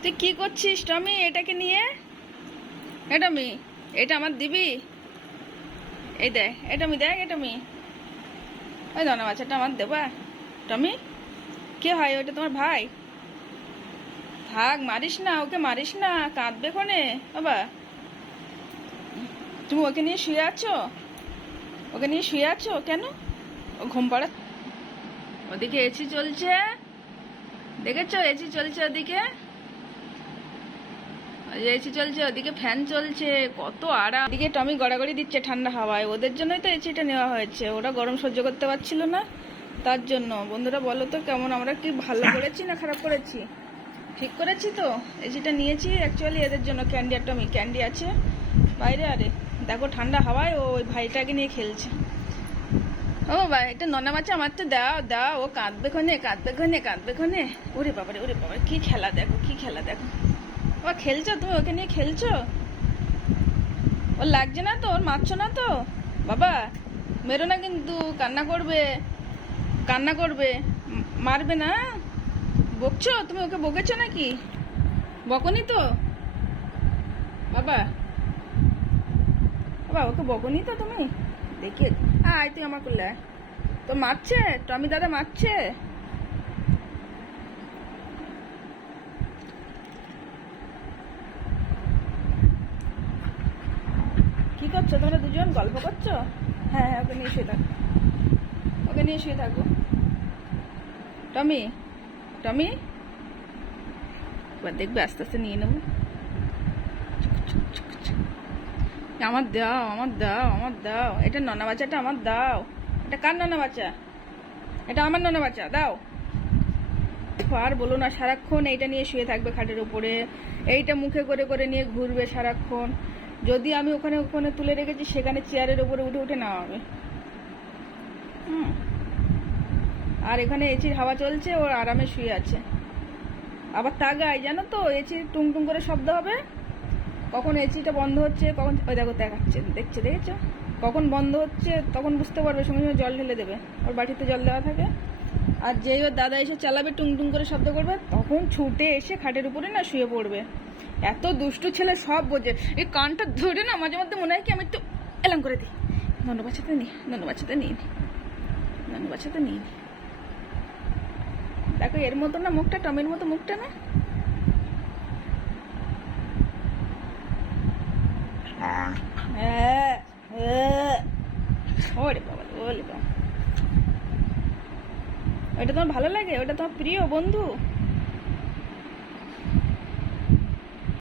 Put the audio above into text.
তুই কি করছিস, টমি? এটাকে নিয়ে? এটা মি এটা আমার দিবি? এই দেখ এটা মি দেখ এটা মি ওই দানা বাচ্চাটা আমার দেবা। টমি, কে হয়? ওইটা তোমার ভাই? থাক, মারিস না, ওকে মারিস না, কাঁদবে কোনে? বাবা, তুমি ওকে নিয়ে শুয়ে আছো? ওকে নিয়ে শুয়ে আছো? কেন? ও ঘুম পাড়া ওদিকে এসি চলছে। দেখেছ? এসি চলছে ওদিকে? এসি চলছে ওদিকে ফ্যান চলছে কত আরাম। ওদিকে টমি গড়াগড়ি দিচ্ছে ঠান্ডা হাওয়ায় ওদের জন্যই তো এসিটা নেওয়া হয়েছে ওরা গরম সহ্য করতে পারছিল না। তার জন্য বন্ধুরা বলো তো কেমন আমরা কি ভালো করেছি না খারাপ করেছি? ঠিক করেছি তো? এসিটা নিয়েছি অ্যাকচুয়ালি এদের জন্য ক্যান্ডি আর টমি ক্যান্ডি আছে। বাইরে আরে দেখো ঠান্ডা হাওয়ায় ও ওই ভাইটাকে নিয়ে খেলছে। ও ভাই এটা ননা মাছে আমার তো দাও দাও ও কাঁদবে খনে কাঁদবে খনে কাঁদবে খনে ওরে বাবারে ওরে বাবা কি খেলা দেখো কি খেলা দেখো। ও খেলছো তুমি ওকে নিয়ে খেলছো? ওর লাগছে না তো, ওর মারছো না তো? বাবা, মেরো না কিন্তু, কান্না করবে কান্না করবে মারবে না? বকছো? তুমি ওকে বকেছো নাকি? বকনি তো? বাবা বাবা, ওকে বকনি তো তুমি? দেখি। আয়, তুই আমার করলে। তো মারছে? টমি দাদা মারছে? করছ? তোমরা দুজন গল্প করছ? হ্যাঁ হ্যাঁ ওকে নিয়ে শুয়ে থাকো। ওকে নিয়ে শুয়ে থাকো। Tommy Tommy? এবার দেখবে আস্তে আস্তে নিয়ে নেব। আমার দাও আমার দাও আমার দাও। এটা ননা বাচ্চাটা আমার দাও। এটা কার ননা বাচ্চা? এটা আমার ননা বাচ্চা, দাও। আর বলো না, সারাক্ষণ এইটা নিয়ে শুয়ে থাকবে খাটের উপরে। এইটা মুখে করে করে নিয়ে ঘুরবে সারাক্ষণ। যদি আমি ওখানে ওখানে তুলে রেখেছি, সেখানে চেয়ারের উপরে উঠে উঠে নামাবে হুম। আর এখানে এচির হাওয়া চলছে ওর আরামে শুয়ে আছে। আবার তাগায় জানো তো, এচির টুং টুং করে শব্দ হবে। কখন এচিটা বন্ধ হচ্ছে, কখন ওই দেখো, দেখাচ্ছে, দেখছে, দেখেছ? কখন বন্ধ হচ্ছে, তখন বুঝতে পারবে, সঙ্গে সঙ্গে জল ঢেলে দেবে। ওর বাটিতে জল দেওয়া থাকে। আর যেই ওর দাদা এসে চালাবে টুং টুং করে শব্দ করবে, তখন ছুটে এসে খাটের উপরে না শুয়ে পড়বে। এত দুষ্টু ছেলে সব বোঝে। এই কানটা ধরে না মাঝে মধ্যে মনে হয় কি আমি একটু এলাম করে দিই। নন্দ বাচ্চাতে নিই নন্দ বাচ্চাতে নিই বাচ্চাতে নিই দেখো এর মতো না মুখটা, টমের মতো মুখটা না? হ্যাঁ হ্যাঁ। ওরে বাবা ওটা তোমার ভালো লাগে? ওটা তোমার প্রিয় বন্ধু?